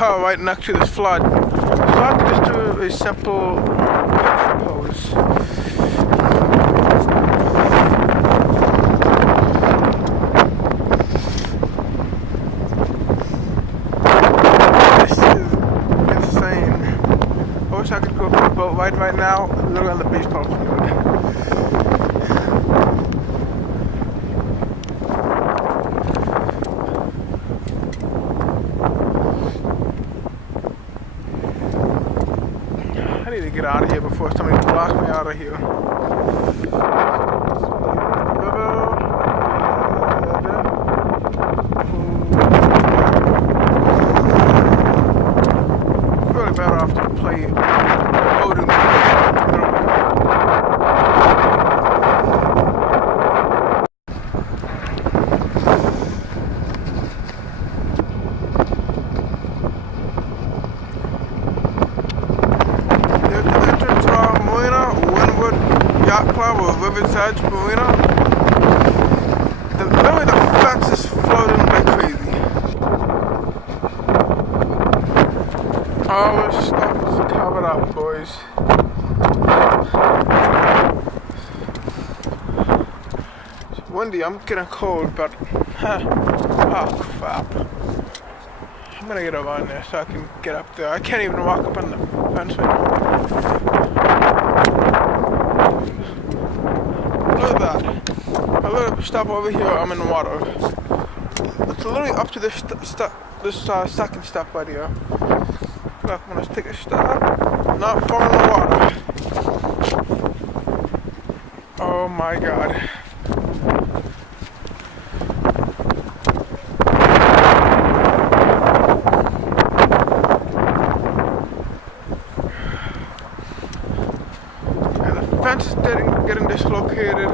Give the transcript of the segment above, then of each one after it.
car right next to this flood. So I have to just do a simple picture pose. This is insane. I wish I could go for a boat ride right now, literally on the baseball field. I need to get out of here before somebody blocks me out of here. Really better off to play Odin. Riverside Marina. Literally the fence is floating like crazy. All this stuff is covered up, boys. It's windy, I'm getting cold, but oh crap. I'm gonna get over on there so I can get up there. I can't even walk up on the fence right now. Look at that. I'm gonna stop over here, I'm in the water. It's literally up to this second step right here. Look, I'm gonna take a step, not fall in the water. Oh my god. Fence is getting dislocated.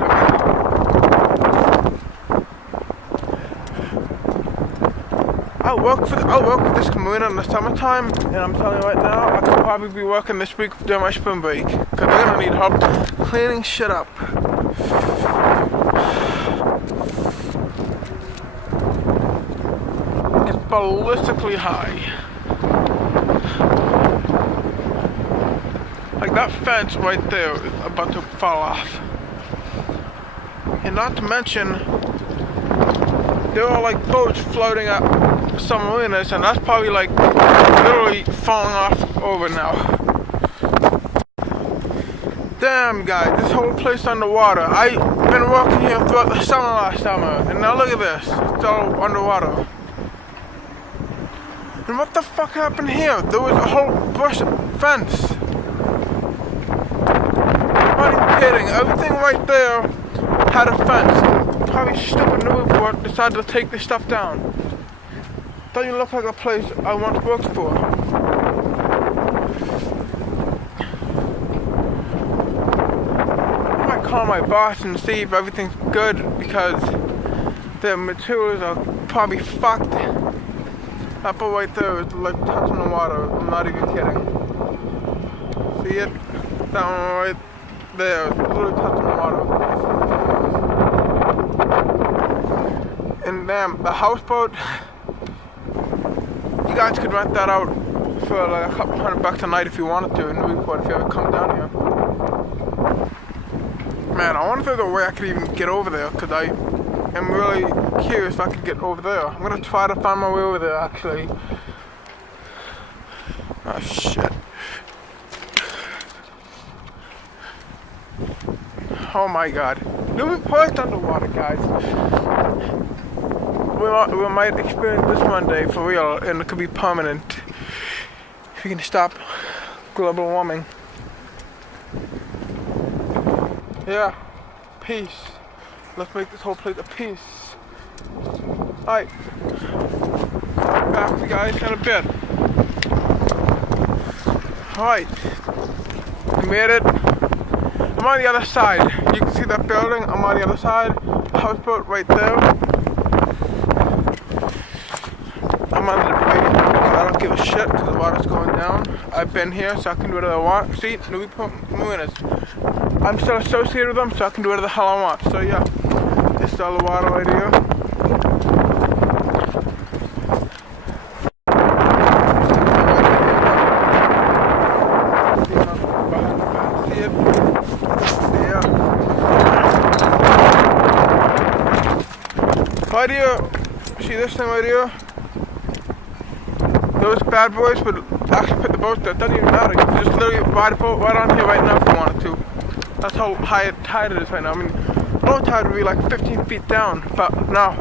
I'll work with this marina in the summertime, and I'm telling you right now, I could probably be working this week during my spring break, because they're gonna need help cleaning shit up. It's ballistically high. Like that fence right there is about to fall off. And not to mention, there are like boats floating at some marinas, and that's probably like literally falling off over now. Damn guys, this whole place underwater. I've been working here throughout the summer last summer, and now look at this, it's all underwater. And what the fuck happened here? There was a whole bush fence. I'm not even kidding, everything right there had a fence. Probably stupid Newburyport decided to take this stuff down. Doesn't even look like a place I once worked for. I might call my boss and see if everything's good, because the materials are probably fucked. That boat right there is like touching the water, I'm not even kidding. See it? That one right there is literally touching the water. And damn, the houseboat, you guys could rent that out for like a couple $100 a night if you wanted to in Newburyport, if you ever come down here. Man, I wonder if there's a way I could even get over there, because I am really curious if I could get over there. I'm gonna try to find my way over there, actually. Oh shit. Oh my god. Newburyport's underwater, guys. We might experience this one day for real, and it could be permanent if you can stop global warming. Yeah, peace. Let's make this whole place a piece. Alright, back to you guys in a bit. Alright, we made it. I'm on the other side. You can see that building. I'm on the other side. Houseboat right there. I'm under the bridge. I don't give a shit because the water's going down. I've been here, so I can do whatever I want. See, Newburyport Marinas. I'm still associated with them, so I can do whatever the hell I want. So yeah, this is all the water right here. right here, see this thing right here? Those bad boys would actually put the boat there. It doesn't even matter. You can just literally ride a boat right on here right now if you wanted to. That's how high tide it is right now. I mean, low tide would be like 15 feet down, but now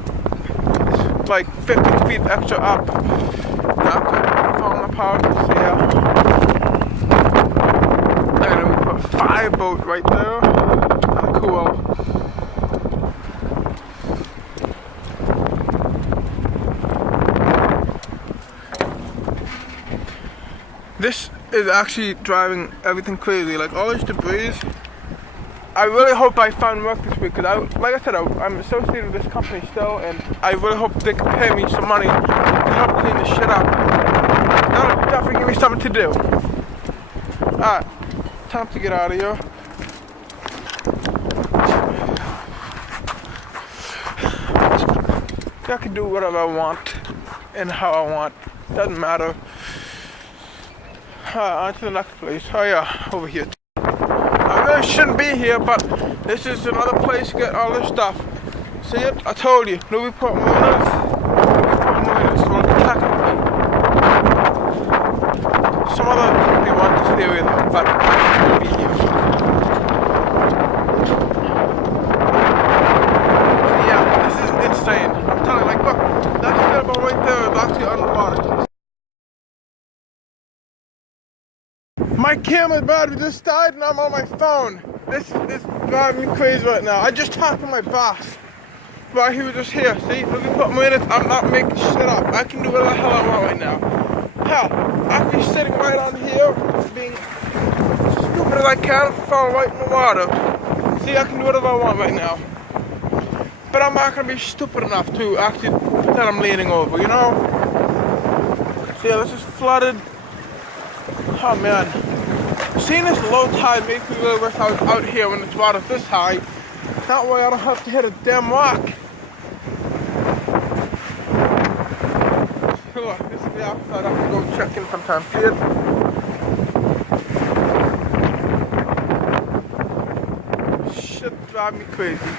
it's like 15 feet extra up. Now I'm falling apart. So yeah. And then we put a fire boat right there. Kinda cool. This is actually driving everything crazy. Like all this debris. I really hope I find work this week because, like I said, I'm associated with this company still, and I really hope they can pay me some money to help clean this shit up. That'll definitely give me something to do. Alright, time to get out of here. I can do whatever I want and how I want. Doesn't matter. On to the next place. Oh yeah, over here. I really shouldn't be here, but this is another place to get all this stuff. See it? I told you. Newburyport Marinas. Well, technically. Some other company want this area though, but I shouldn't be here. So yeah, this is insane. I'm telling you, like, look, that sailboat right there is actually underwater. My camera's battery just died and I'm on my phone. This is driving me crazy right now. I just talked to my boss while he was just here. See, let me put minutes. I'm not making shit up. I can do whatever the hell I want right now. Hell, I could be sitting right on here, being stupid as I can, fall right in the water. See, I can do whatever I want right now. But I'm not gonna be stupid enough to actually pretend I'm leaning over, you know? See, this is flooded. Oh man, seeing this low tide makes me really wish I was out here when it's water this high. That way I don't have to hit a damn rock. Look, this is the outside. I have to go check in sometime. See it? Shit drive me crazy.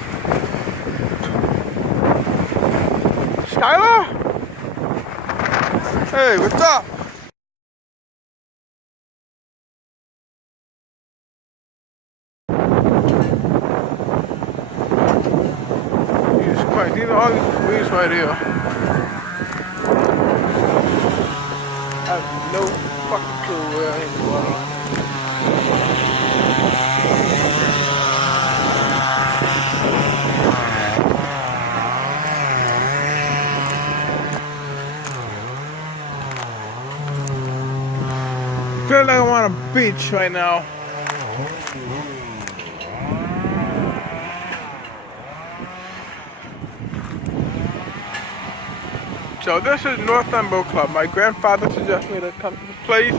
Skylar? Hey, what's up? These are all these debris right here. I have no fucking clue where I am in the water. I feel like I'm on a beach right now. So this is North End Boat Club. My grandfather suggested me to come to this place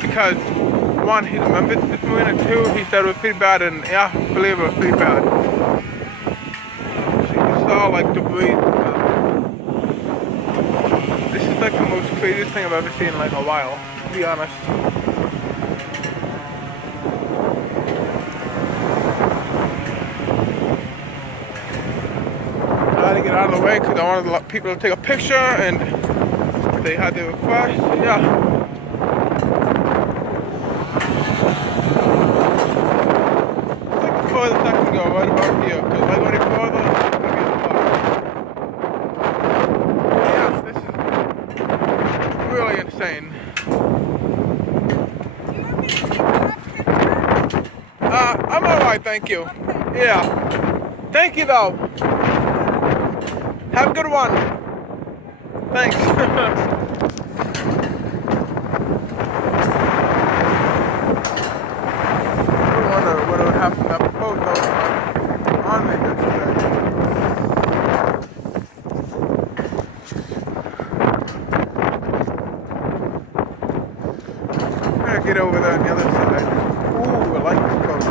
because one, he remembered this marina, and two, he said it was pretty bad, and yeah, I believe it was pretty bad. So you saw like debris. This is like the most craziest thing I've ever seen in like a while, to be honest. To get out of the way because I wanted people to take a picture and they had their request. Yeah. I think the furthest I can go right about here because if I go any further, it's going to be in the water. Yeah, this is really insane. I'm alright, thank you. Yeah. Thank you though. Have a good one. Thanks. I wonder what would happen to that boat though on me yesterday. I'm gonna get over there on the other side. Ooh, I like this boat.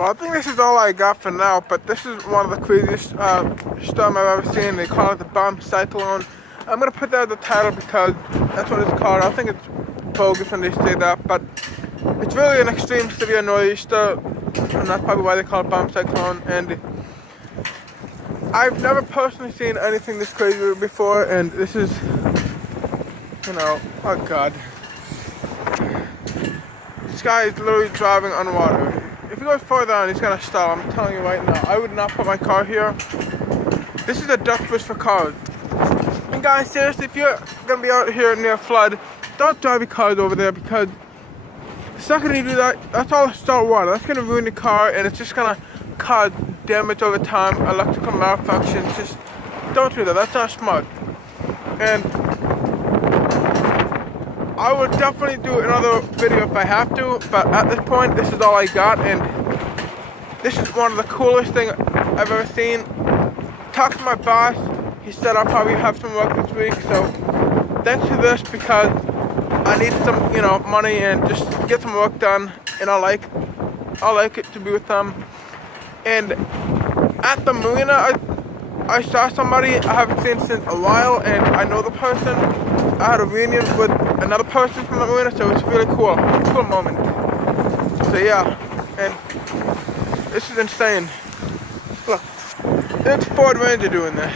Well, I think this is all I got for now, but this is one of the craziest storm I've ever seen. They call it the bomb cyclone. I'm gonna put that as the title because that's what it's called. I think it's bogus when they say that, but it's really an extreme severe nor'easter, and that's probably why they call it bomb cyclone. And I've never personally seen anything this crazy before, and this is, you know, oh god. This guy is literally driving on water. If he goes further on, he's gonna stall. I'm telling you right now. I would not put my car here. This is a death wish for cars. And guys, seriously, if you're gonna be out here near a flood, don't drive your cars over there because the second you do that, that's all salt water. That's gonna ruin your car and it's just gonna cause damage over time, electrical malfunctions. Just don't do that. That's not smart. And I will definitely do another video if I have to, but at this point, this is all I got, and this is one of the coolest things I've ever seen. Talked to my boss. He said I'll probably have some work this week, so thanks to this because I need some, you know, money and just get some work done, and I like it to be with them. And at the marina, I saw somebody I haven't seen since a while, and I know the person. I had a reunion with another person from the marina, so it's really cool moment. So yeah, and this is insane. Look, it's Ford Ranger doing this.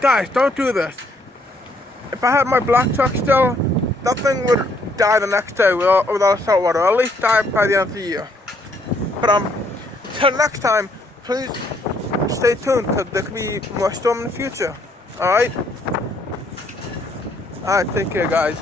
Guys, don't do this. If I had my black truck still, that thing would die the next day without salt water, or at least die by the end of the year. But until next time, please stay tuned because there could be more storm in the future. Alright? Alright, take care guys.